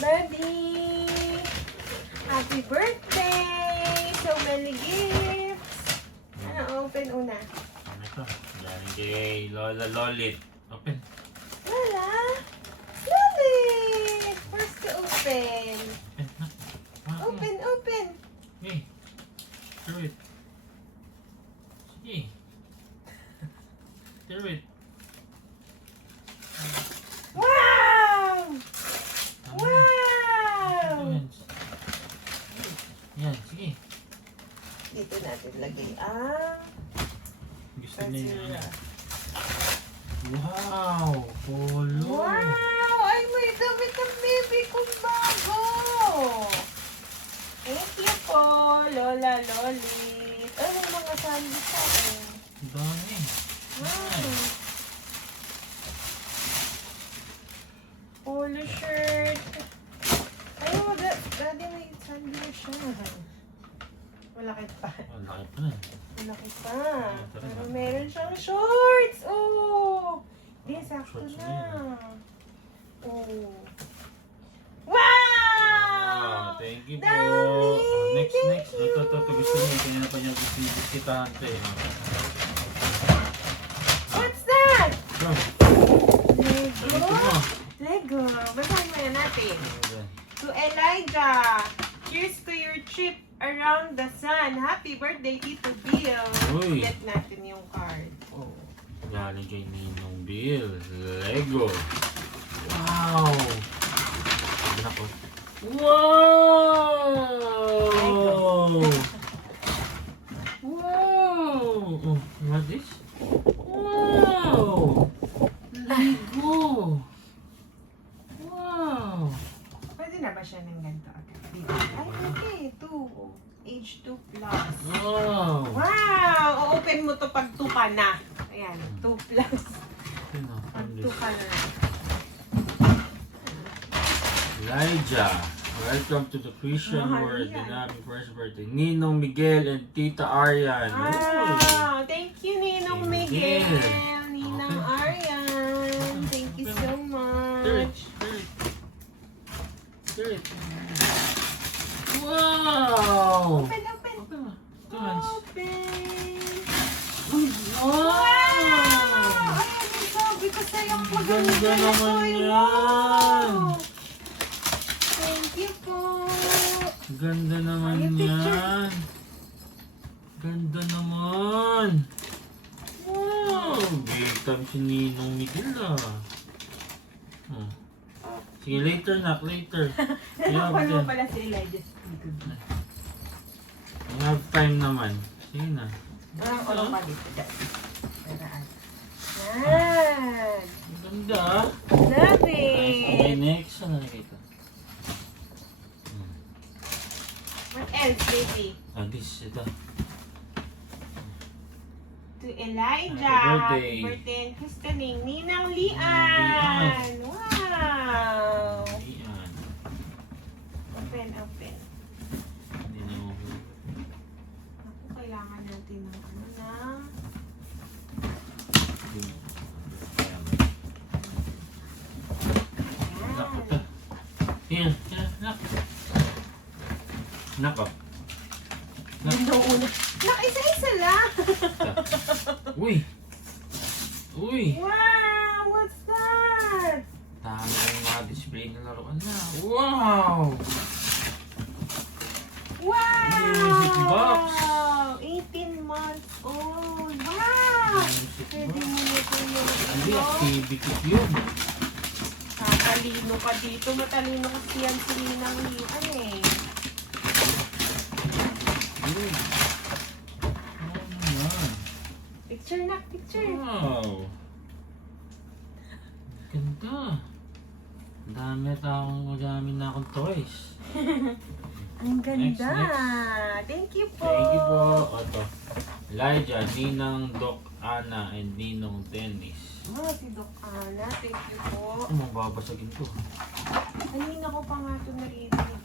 Daddy! Happy birthday! So many gifts! Ano, open una. Ano ito? Galing kay Lola Lolit. Open. Wala! Lolit! First to open. Open na. Open, open! Hey. Throw it. Sige. Throw it. Wow! Tama. Wow! Yan, sige. Dito natin lagay ang Gusto niya yun. basura. Wow! Polo! Wow! Ay, may damit ang baby kong bago! Thank you po, Lola Lolit. Ay, may mga sandwich ako. Ang dami. Wow! Polo shirt. Ay, daddy, may sandwich siya. Malaki pa. Oh, laki pa na. Malaki pa. Pero meron siyang shorts. Oh! Di, sakto Shorts na. na Oh. Wow! Wow! Thank you po. Dami! Next. Thank you. Ito. Gusto niya. Kanina pa niya gusto niya biskitahan ito eh. What's that? So, Lego? ito mo. Lego. Basahin mo na natin. Ayan. To Elijah. Cheers to your trip around the sun. Happy birthday, Tito Bill. Uy. Get natin yung card. Oh. Galing kay Ninong Bill. Lego. Wow! Sabi na ko. Wow! Wow! Oh, what is? Wow! Lego! Wow! Pwede na ba siya ng ganito agad? Dito. Ay, okay. 2. Age 2 plus. Wow! Wow! O-open mo to pag 2 ka na. Ayan, 2 plus. Sino? Pag Ano 2 this? ka na. Elijah, welcome to the Christian Mahal world yan. and happy first birthday. Ninong Miguel and Tita Arian. Uy. Wow! Thank you, Ninong Thank Miguel. you. Ninang Okay. Arian. Thank you so much. Stir it. Wow! Open, open. Open mo. Two hands. Open. Uy, wow! Ay, sabi ko sa'yo, maganda Ganda na naman to. yan. Wow! Thank you po. Ganda naman Ay, picture. yan. Ganda naman. Wow! Big time si Ninong Miguel ah. Hmm. Sige, later nak, later. You have Nakuha mo time. pala si Elijah. You have time naman. Sige na. Ano pa dito? Yan. Yan. Ang ganda ah. Love Nice. Okay, it. next. Ano na ito? What else, baby? Ah, this. Ito. To Elijah. Happy birthday. Birthday and christening. Ninang Lian. Wow. Ayan. Open, open. Hindi na ako. Ako, kailangan natin ng ano na. Nak, ito. Here, nak. Nako. Ano una? Isa-isa lang. Uy! Uy! Wow, what's that? Dami kong mga display na laruan na. Wow! Wow! Music box. 18 months old. Wow! Music Pwede box. mo nito Hindi, yung activity cube. Matalino ka dito. Matalino kasi yan si Ninang Lian eh. Uy! Ano naman? Picture na, picture. Wow! Ganda. Ang dami na akong toys. Ang ganda. Next. Thank you po. Thank you po. Ito. Elijah, Ninang Doc Ana, and Ninong Dennis. Oh, si Doc Ana. Thank you po. Ano mong babasagin ko? Kanina ko pa nga ito naririnig.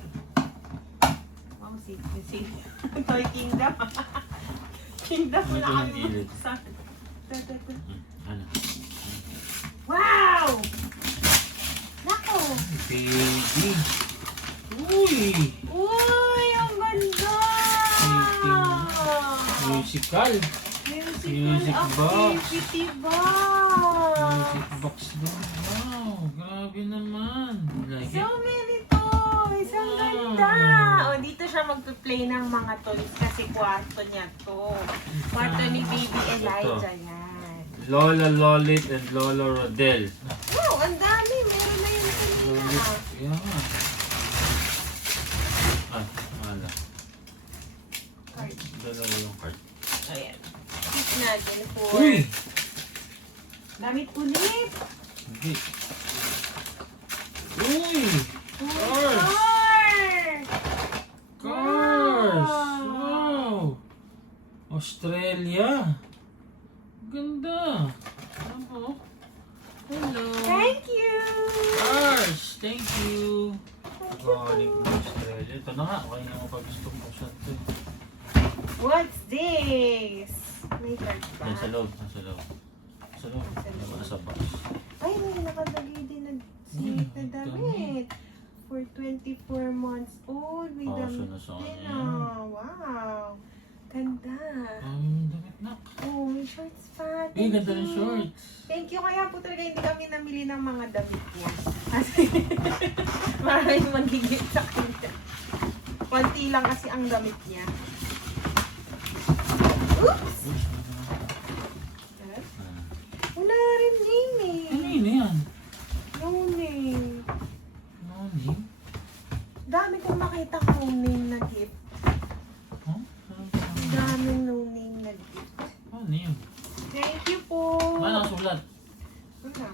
Wow, si Toy Kingdom. Kingdom mo na Ito yung kami gilid. buksan. Ito. Ano? Wow! Nako! Baby. Uy! Uy, ang ganda! Musical. Music Musical box. activity box. Music box doon. Wow, grabe naman. Like So it. many toys! Ang Wow. ganda! O, dito siya magpe-play ng mga toys kasi kwarto niya to. Kwarto ni Baby Elijah yan. Lola Lolit and Lola Rodel. Wow, ang dami! Meron na yun kanina. Yeah. Ah, wala. Card. Dalawa yung card. Ayan. Keep natin for Uy! damit ulit. Hindi. Uy! Cars! Cars! Cars! Wow! Australia! Ganda! Ano? Hello! Thank you! Cars! Thank you! Galing mo Australia. Ito na nga. Kaya nga pag gusto mo siya ito. What's this? May card ba? Nasa loob. Nasa loob. Nasa loob. Nasa box. Ay, may nakalagay din na silit na damit. For 24 months old. May Oh, damit so nasa din kanya. Wow. Ganda. Ay, damit na. Oh, may shorts pa. Eh, ganda ng shorts. Thank you. Kaya po talaga hindi kami namili ng mga damit niya. Kasi maraming magigit sa kanya. Konti lang kasi ang damit niya. Oops! Wala rin name eh. Ano yun yan? No name. No name? Dami kong makita no name na gift. Huh? Daming no name na gift. Ano yun? Thank you po. Ano nakasulat? Wala.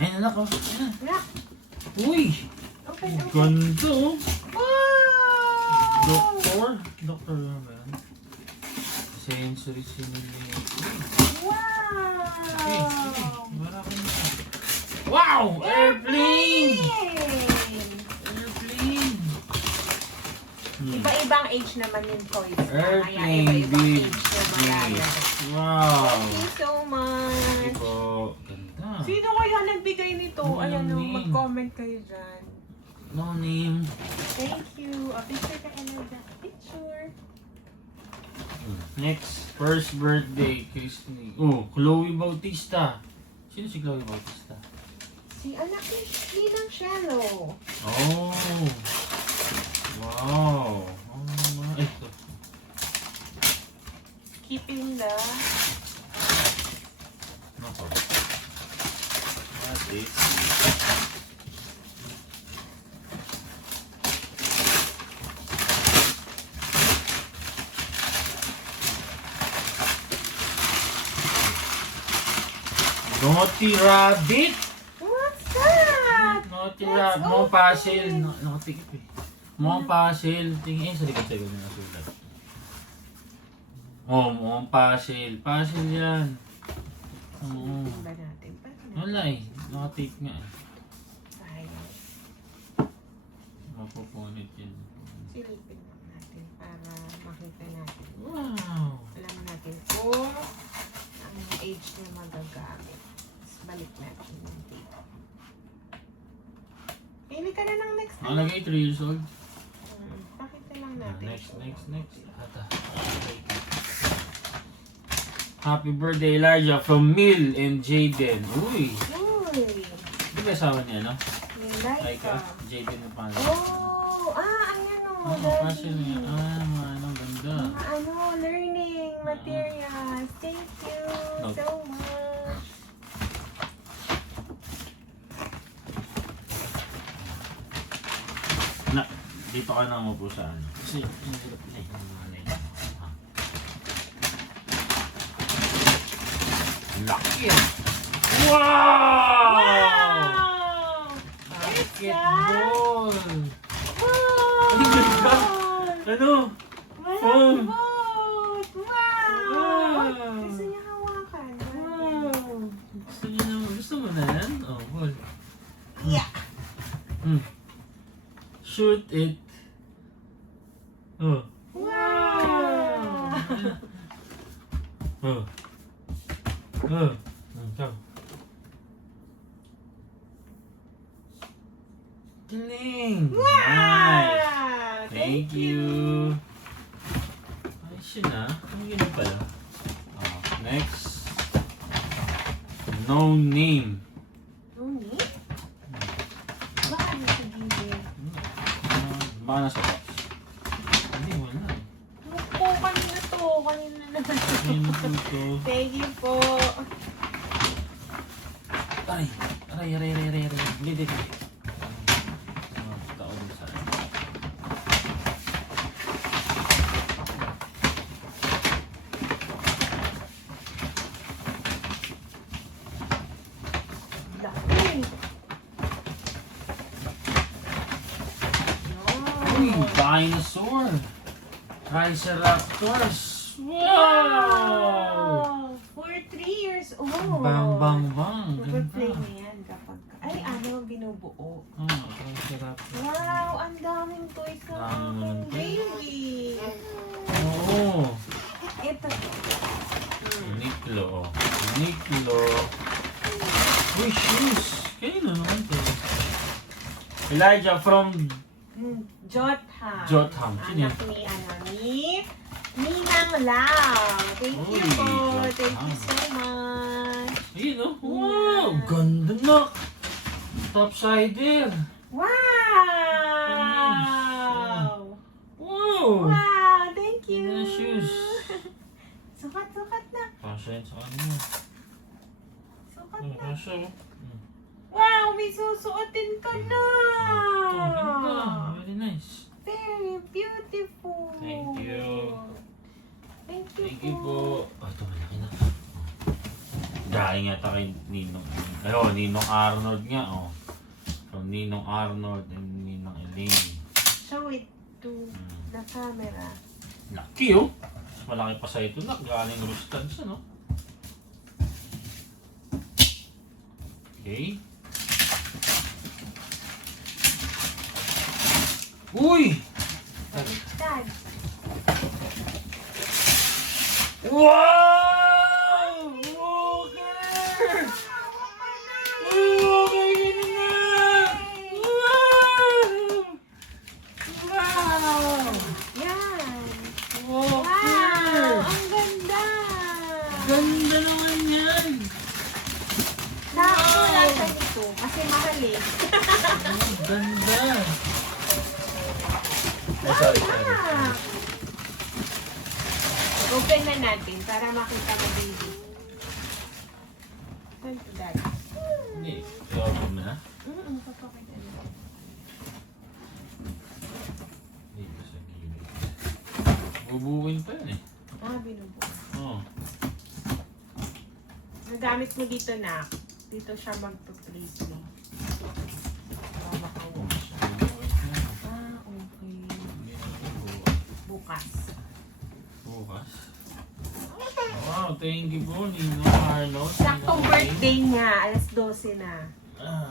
Ayun, anak ko. Ayun. Wala. Uy! Okay, okay. Ganda oh. Wow! Doctor ano ba yan? Sensory simulation. Wow! Okay, sige. Marami na. Wow! Airplane! Airplane! Iba-ibang age naman yung toys. Airplane, Kaya iba-ibang big, age yung big. maglalaro. Wow! Thank you so Sige much. po. Ganda. Sino kaya nagbigay nito? Ano Ayan o, name? mag-comment kayo dyan. No name. Thank you. A picture ka na picture. Next, first birthday, Christine. Oh, Chloe Bautista. Sino si Chloe Bautista? Si anak ni Ninang Shello. Oh. Wow. Oh, naman. Ito. Keeping the... Nako. What is this? Naughty Rabbit! What's that? Naughty Let's Rabbit. Mo open. puzzle. Nakatikip eh. Mo puzzle. Tingin sa likod sa'yo na nasulat. Oh, mo puzzle. Puzzle yan. Oo. Silipin ba natin? Wala eh. Nakatape nga eh. Sayang. Mapupunit yun. Silipin lang natin para makita natin. Wow! Alam natin kung ang age na magagamit. Tapos balik natin yung date. Pili ka na ng next na. Nakalagay 3 years old. Pakita lang natin. Next. Ata. Happy birthday Elijah from Mil and Jaden. Uy! Uy! Hindi ka asawa niya, no? May Laika. Laika. Jaden na pala. Oh! Ayan o. Kasi niya. Ano, ganda. Mga learning materials. Thank you No. so much. Na, dito ka na mo po sa ano. Kasi, ang hirap na eh. Ang mga na yun. Laki ah! Wow! Wow! Basketball! Wow! Ang ganda! Ano? Phone! Boat! Wow! Wow! Gusto niya hawakan. Wow! Gusto mo na yan? Oh, ball. Yeah! Shoot it. Oh. Wow! Oh. Oh. Come. Galing! Nice! Wow! Thank you! Ayos yun ah. Ang ganun pala. Next. No name. Nuni? Baka ano sa gilid? Baka nasa box. Hindi, wala. Opo, kanina to. Kanina naman. Ayun po ito. Thank you po. Aray! Aray! Hindi. Tao din sa akin. Laki. Uy! Dinosaur! Triceratops! Wow! For 3 years old. Bang! Mag-play Ganda! na yan kapag... Ay, ano, binubuo. Triceratops. Wow, ang daming toys na Dami aking naman to. baby. Oo! Ito. Uniqlo. Uy, shoes! Kaya naman to. Elijah from Jotham. Jotham. Sino yan? Anak ni Ninang Lau. Thank you Uy, po. Jotham. Thank you so much. Ayun oh. Wow! Ganda na! Topsider! Wow! Wow! Wow! Thank you. Ganda na shoes. Sukat na. Pasya yun sa kanya. Sukat Oh, na. pasya oh. Wow! May susuotin ka na. Oh, ganda. Very nice. Very beautiful. Thank you. Thank you, Thank you po. Oh, ito malaki na. Dahil nga kay Ninong. Ayun, Ninong Arnold nga oh. From Ninong Arnold and Ninong Elaine. Show it to the camera. Laki oh. Mas malaki pa sa ito na. Galing Rustans ano. Okay. Uy! Baliktad. Wow! Walker! Okay, ganun na! Wow! Wow! Yan. Walker! Wow! Ang ganda. Ganda naman yan! Sakto lang siya nito. Kasi mahal eh. Ang ganda! Wow! Sorry. Open na natin para makita mo baby. Saan to dad? Hindi. I-open mo na? Papakita na. Dito sa gilid. Bubuin pa yun eh. Binubuo. Oo. Nagamit mo dito na. Dito siya magpa-place eh. Para makawash. Bubuin na. Okay. Hindi na bubuo. Bukas. Bukas. Wow, thank you po, Ninong Carlos. Saktong birthday niya. Alas 12 na. Ah.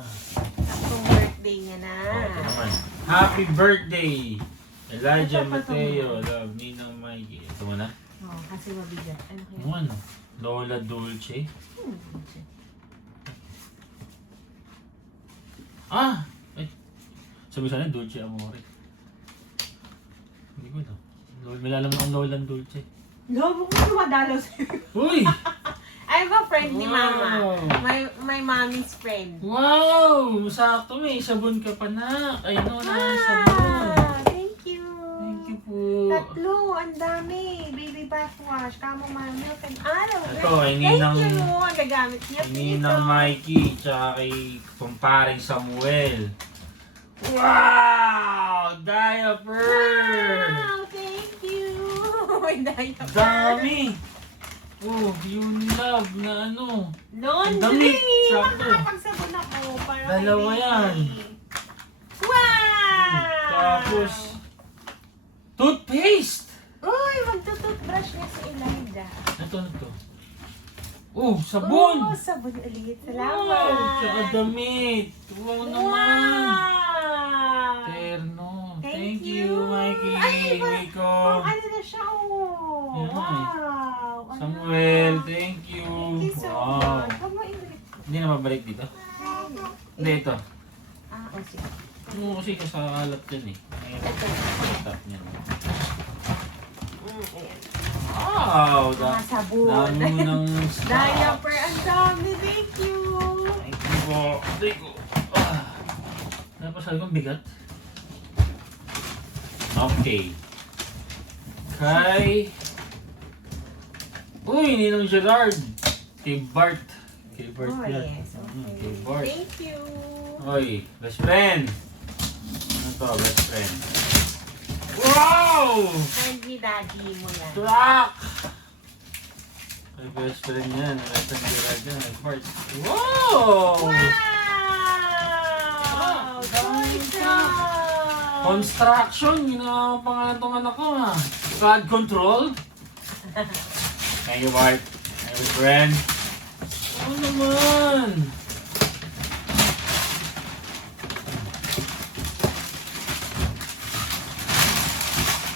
Saktong birthday niya na. Ito naman. Happy birthday! Elijah Ito, Mateo, love, Ninang Mikey. Ito mo na? Kasi mabigat. Ano kaya? Ano ano? Lola Dulce. Ah! Eh, sabi sana Dulce Amore. Hindi ko na. May alam mo ang Lola Dulce. Lobo ko madalaw sa'yo. Uy! I have a friend ni Mama. Wow. My mommy's friend. Wow! Sakto, may sabon ka pa na. Ay, no, na sabon. Thank you. Thank you po. Tatlo, ang dami. Baby bath wash, chamomile milk, and aloe vera. Ito, ay Ninang, Thank you. Ang gagamit niya. Ninang Mikey, tsaka kay kumparing Samuel. Wow! Diaper! Wow, thank you. May diaper. Dami! Oh, Unilove na ano. Laundry! Damit, sakto. Makakapagsabon ako para kay Dalawa baby. yan. Wow! Tapos, toothpaste! Uy, magtutoothbrush niya si Elida. Ito. Oh, sabon! Oh, sabon ulit. Salamat. Wow! Tsaka damit. Wow naman! Wow! Terno. Thank Thank you. you, Mikey. Ay, iba. Rico. Ano na siya, oh. Yeah. Wow. Ano? Samuel, thank you. Thank you so Wow. much. Huwag mo i-read. Hindi na mabalik dito? Hindi, ito. Sige. Oo, kasi kasakalat yan eh. Mahirap setup niyan. Ayan. Wow! Mga sabon. Dami mo ng stock. Diaper, ang dami. Thank you. Thank you po. Thank you. Tapos sabi kong bigat. Okay. Kay... Uy, Ninong Gerard. Kay Bart. Kay Bart Oh, yan. yes. Okay. Kay Bart. Thank you. Oy, best friend. Ano to, best friend? Wow! Send me daddy mo yan. Truck! Kay best friend yan. Ninong Gerard yan. Kay Bart. Wow! Wow! Good job! Construction, yun ang pangalan tong anak ko ha. God control. Thank you, Bart. Thank you, friend. Oo naman.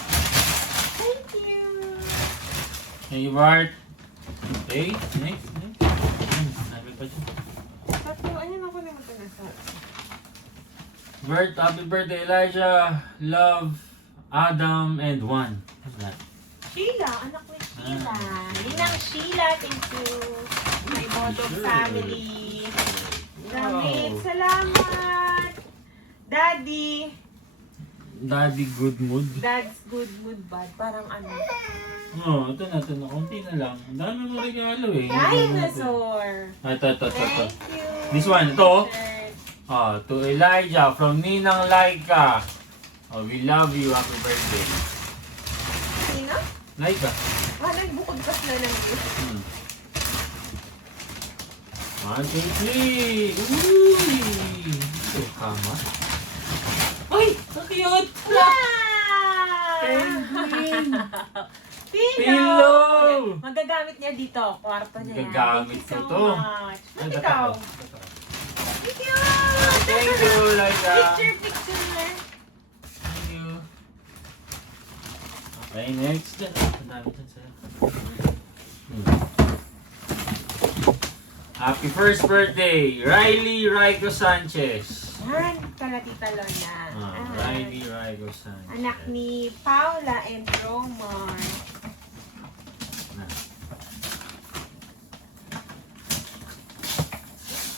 Thank you. Thank you, Bart. Okay, next. Sabi pa dyan. Tatlo, ano na ko naman ito nasa? Bert, happy birthday, Elijah. Love, Adam, and Juan. What's that? Sheila, anak ni Sheila. Ninang Sheila, thank you. My Boto Sure. family. Damit, Wow. salamat. Daddy. Daddy good mood. Dad's good mood bad. Parang ano. Oh, ito na. Konti na lang. Ang dami mo regalo eh. Dinosaur. Ito. Thank you. This one, ito. Shirt. Oh, to Elijah from Ninang Laika. Oh, we love you. Happy birthday. Sino? Laika. Nagbukod pa sila ng gift. 1, 2, 3. Uy! Ito, kama. Ay! Nakiyot! Wow! Penguin! Pillow! Pillow! Magagamit niya dito. Kwarto niya. yan. Gagamit Thank you ko so to. much. Ay, Ikaw. data ko. Thank you! Thank you, Laika. Picture na. Thank you. Okay, next. Ang dami dyan sa'yo. Happy first birthday, Riley Raico Sanchez. Yan, kala Tita Lona. Riley Raico Sanchez. Anak ni Paula and Romar. Na.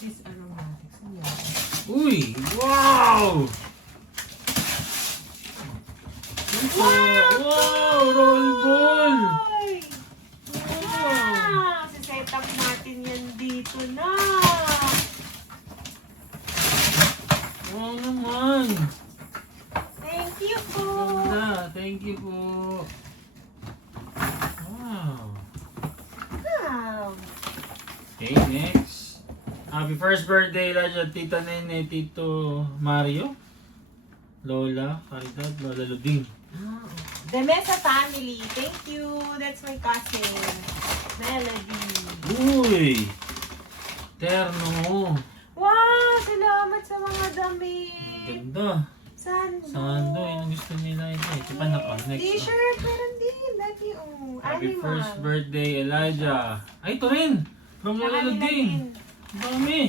This aromatics. Yan. Uy! Wow! Wow! Roll ball! Ay! Wow! Siset up natin yan dito na. Wow naman! Thank you po. Ganda! Thank you po! Wow! Wow. Okay, next. Happy first birthday, Elijah, Tita Nene, Tito Mario, Lola Caridad, Lola Luding. The Mesa family. Thank you. That's my cousin. Melody. Uy! Terno! Wow! Salamat sa mga damit. Ganda! Sando. Sando, yun ang gusto nila ito. Ito pa na pa. Next. T-shirt. Meron din. Dati Happy animal. first birthday, Elijah. Ay, ito rin! From Sa Lola kanila Luding. din. Ang dami!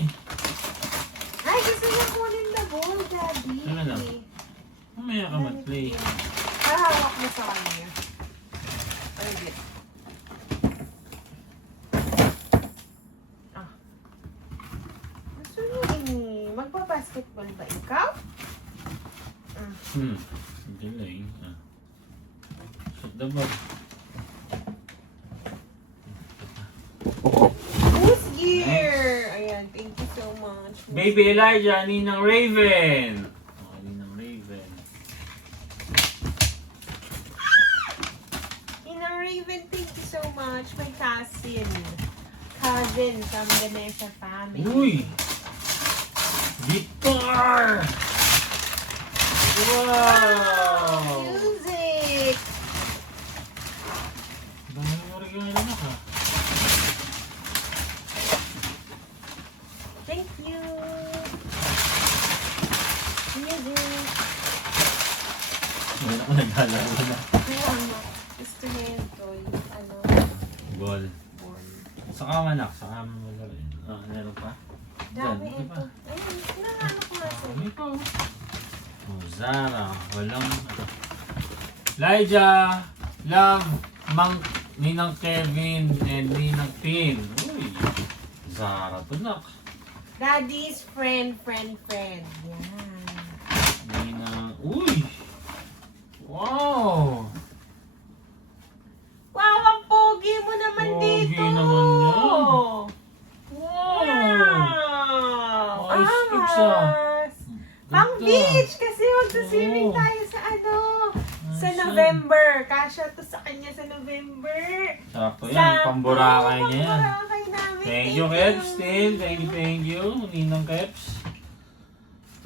Ay, gusto niya kunin na ball, Daddy. Teka lang. Mamaya ka mag-play. Hahawak mo sa kanya. Ay, ah. Gusto niyo magpa-basketball ba ikaw? Ang galing. Shot the ball. Who's here? Ayan, thank you so much. Baby Elijah, Ninang Raven. Oh, Ninang Raven. Ina Raven, thank you so much. My cousin. Cousin from the Mesa family. Uy! Guitar! Wow! Music! Dami mo regalo na ka. Thank you. Music. Wala ko naglalaro na. Kaya ano, gusto niya yung toy. Ano? Ball. Ball. Saka manak, saka mo laro yun. Ah, meron pa? Dami Dyan, ito. Ayun, hinahanap ko nga sa Dami pa. Oh. Zara. Walang... Lyja, Love, Ninang Kevin, and Ninang Tin. Uy, Zara to nak. Daddy's friend. Yan. Ninang... Uy! Wow! Wow, ang pogi mo naman Pogi dito. naman yan. Wow. Ayos tips ah. Pang Ganda. beach kasi magsa-swimming Oo. tayo sa sa Ayos yan. November. Kasya to sa kanya sa November. Sakto yan, pamburakay niya yan. Pamburakay namin. Thank you, Keps. Still, thank you. Ninang Keps.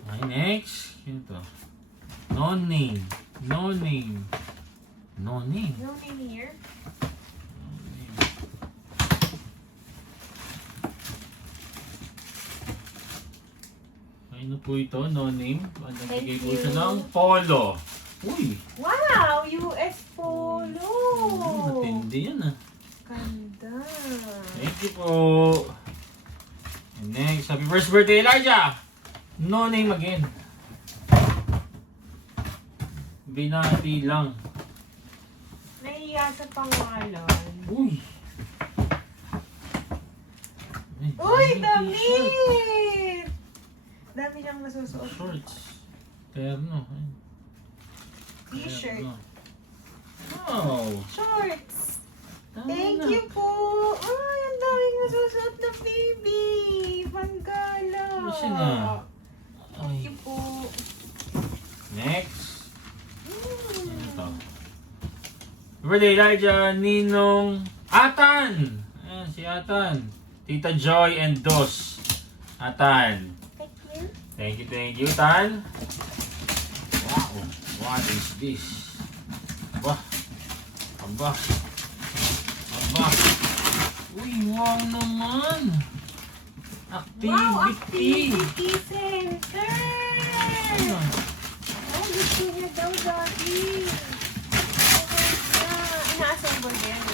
Okay, next. Yun to. No name. No name. No name here. Ano po ito? No name. Nagbigay Thank po you. siya ng polo. Uy! Wow! US Polo! Matindi yan ah. Ganda. Thank you po. And next, happy first birthday, Elijah! No name again. Binati lang. Nahiya sa pangalan. Uy! Ay, Uy, daming t-shirt. damit! Dami niyang nasusuot. Shorts. Terno. Ay, T-shirt. terno. Wow! Shorts. Tama Thank na. you po. Ay, ang daming nasusuot na baby. Panggala. Kasi na. Thank Ay. you po. Next. Ito. Hmm. Birthday, Elijah, Ninong, Atan! Ayan, si Atan. Tita Joy and Dos. Atan. Thank you. Thank you, Tan. Wow, what is this? Aba. Aba. Aba. Uy, wow naman. Wow, Activity. activity center! Ano? Ay, gusto niya daw, Daddy. Okay na. Ina-assemble yan.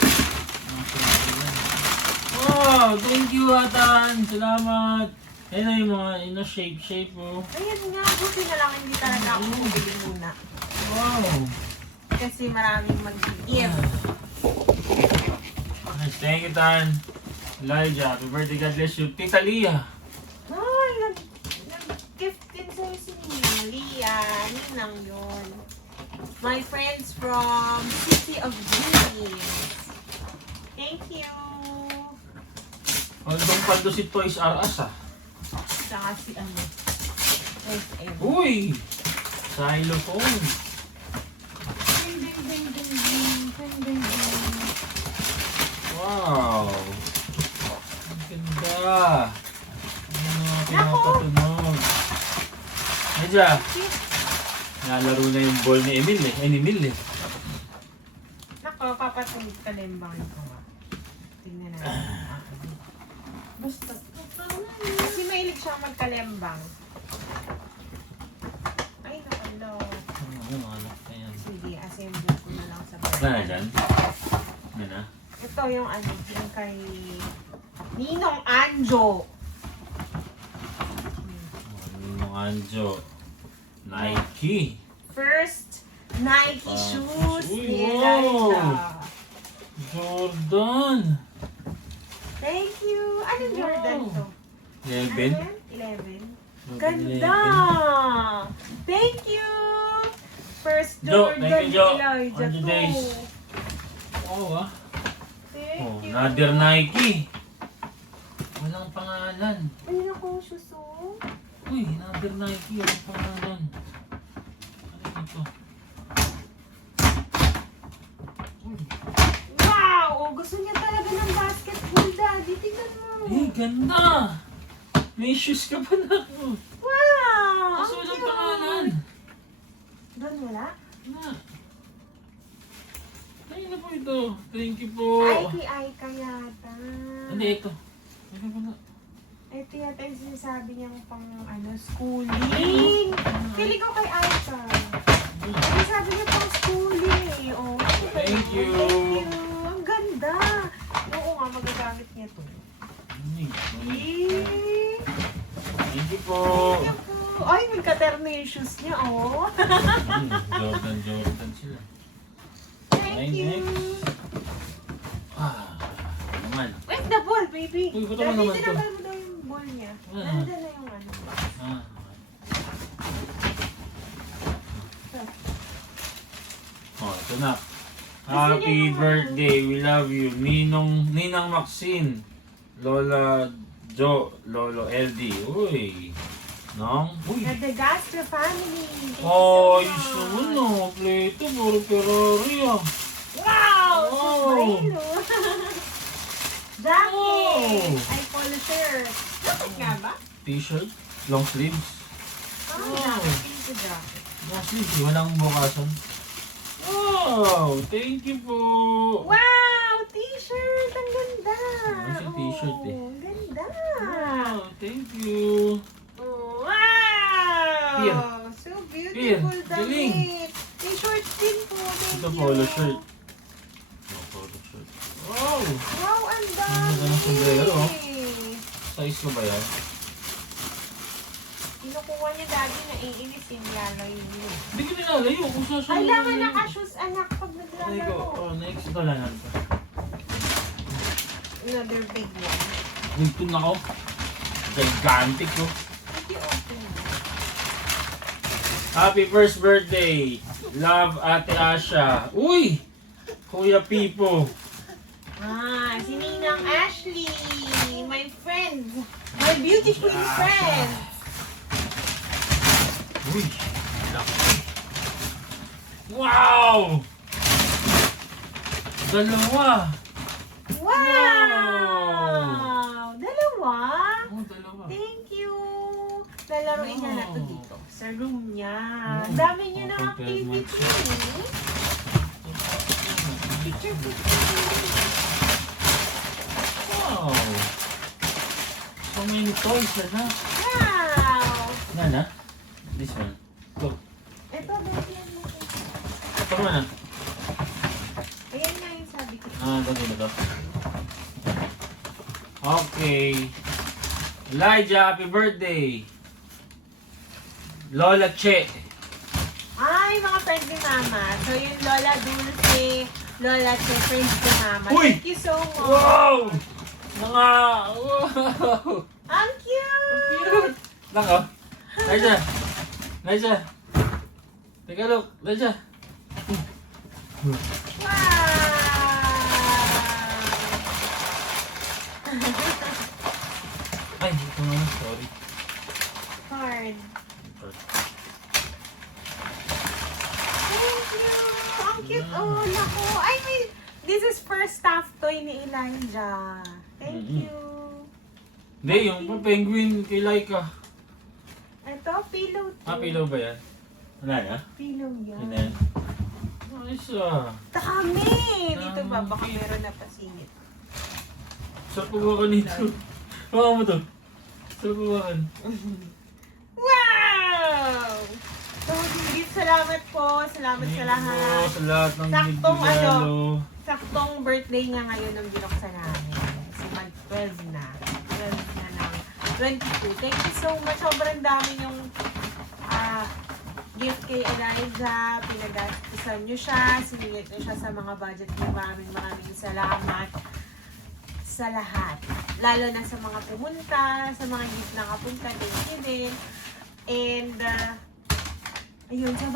Wow, thank you, Atan. Salamat. Ayun yung mga shape po. Ayan nga, buti na lang hindi talaga ako bumili muna. Wow. Kasi maraming mag-give. Nice, thank you, Tan. Elijah, happy birthday, God bless you. Tita Lia. Ay, nag-gift din sa'yo si Lia. Ninang yun. My friends from City of Dreams. Thank you. Paldo si Toys R Us ah. Saka si SM. Uy! Xylophone. Ding, ding, ding, ding, ding. Ding, ding, ding. Wow! Ang ganda! Ano mga pinapatunog? Medya, nalaro na yung ball ni Emil eh. Ay, ni Emil eh. Nako, papatong kalimbang ko nga. Tingnan natin. Basta. Kasi mahilig siya magkalembang. Ay, nakalo. Ano, anak na yan. Sige, assemble ko na lang sa Ano na dyan? Ano na? Ito yung yung kay Ninong Anjo. Ano Anjo? Nike. First Nike Ah, shoes uy, ni wow. Eliza. Jordan. Thank you. Anong Wow. Jordan to? 11. Ano yan? 11. Ganda! Thank you! First Jo, Jordan thank you, Jo. Eliza On the to. days. Oo ah. Thank Oh, you. another Nike. Walang pangalan. Ayun ako, shoes oh. Uy, another Nike. Walang pangalan. Ano ito? Uy. Wow! Oh, gusto niya talaga ng basketball, Daddy. Tingnan mo. Eh, ganda! May shoes ka pa na ako. Wow! Kaso ang walang cute. pangalan. Doon wala? Na. Ayun na po ito. Thank you po. Ay, kay Aika yata. Hindi, ito. Ano ba na? Ito yata yung sinasabi niyang pang schooling. Pili ko kay Aika. Sinasabi niya pang schooling eh. Oh, Thank you. Thank you. Ang ganda. Oo nga, magagamit niya to. Ano yun? Eh, Thank you po. thank you po. Ay, may katerno yung shoes niya, oh. Jordan sila. Thank you. Next. Naman. Where's the ball, baby? Uy, ba't naman to? Tinanggal mo daw yung ball niya. Nandun na yung ano. Ah. Oh, ito na. Happy birthday, we love you. Ninang Maxine. Lola Lolo LD. Uy. Nang? Uy. The Gastro family. Thank you Oh, so ayos much. naman na. Kompleto. Puro Ferrari ah. Wow! Wow! Sombrero. Jacket! Wow! Ay, polo shirt. Jacket nga ba? T-shirt. Long sleeves. Ah, jacket. Pink jacket. Long sleeves. Walang bukasan. Wow! Thank you po. Wow! T-shirt! Ang ganda! Ano si t-shirt eh? Oh, ang ganda! Wow! Thank you. Oh, wow! Here. So Here. beautiful Galing. damit. T-shirt din po. Thank Ito you. polo shirt. Oh, polo shirt. Wow! Wow, ang Ang dami! ganda ng sombrero, oh. Size ko ba yan? Kinukuha niya dati na iinis yung yaloy niyo. Hindi ko nilalayo. Kung saan Kailangan naka-shoes anak pag Ay ko. naglalaro. Oh, next. Ito lang yan. Another big one. Nagtun ako. Gigantic ko. Hindi open. Happy first birthday. Love Ate Asha. Uy! Kuya Pipo. Ah, si Ninang Ashley. My friend. My beauty queen friend. Uy! Laki. Wow! Dalawa. Wow! Dalawa? Oh, dalawa. Thank you. Lalaroin niya na to Wow. dito. Sa room niya. Oh, Ang dami niya ng open activity. payment. Picture, picture. Wow! So many toys na. Wow! Nana? This one. Go. Ito, bigyan mo. Ito mo na. Ayan nga yung sabi ko. Ito na to. Okay. Elijah, happy birthday. Lola Che. Ay, mga friends ni Mama. So, yung Lola Dulce, Lola Che, friends ni Mama. Uy! Thank you so much. Wow! Wow! Ang cute! Cute! Lang oh. Elijah. Elijah. Take a look. Elijah. Wow! Ay, ito nga na. Sorry. Card. Thank you! Ang cute! Oh, naku! Ay, may... This is first staff toy ni Elijah. Thank Mhm. you. Hindi, yung penguin kay Laika. Ito, pillow to. Pillow ba yan? Wala na? Pillow Yun yan. na yan. Nice ah. Dami! Dito ba? Baka Dami. meron na pasingit. Sarap pagwakan nito. Hawakan mo to. Sarap pagwakan. Wow! So, Gigit, salamat po. Salamat sa lahat. Sa lahat ng Saktong regalo. Saktong birthday nga ngayon ng binuksan namin. So, mag-12 na. 12 na ng 22. Thank you so much. Sobrang dami yung gift kay Eliza. Pinagastusan nyo siya. Sinigit nyo siya sa mga budget niyo. Maraming salamat sa lahat. Lalo na sa mga pumunta, sa mga gift na kapunta. Thank you din. And, ayun, sobrang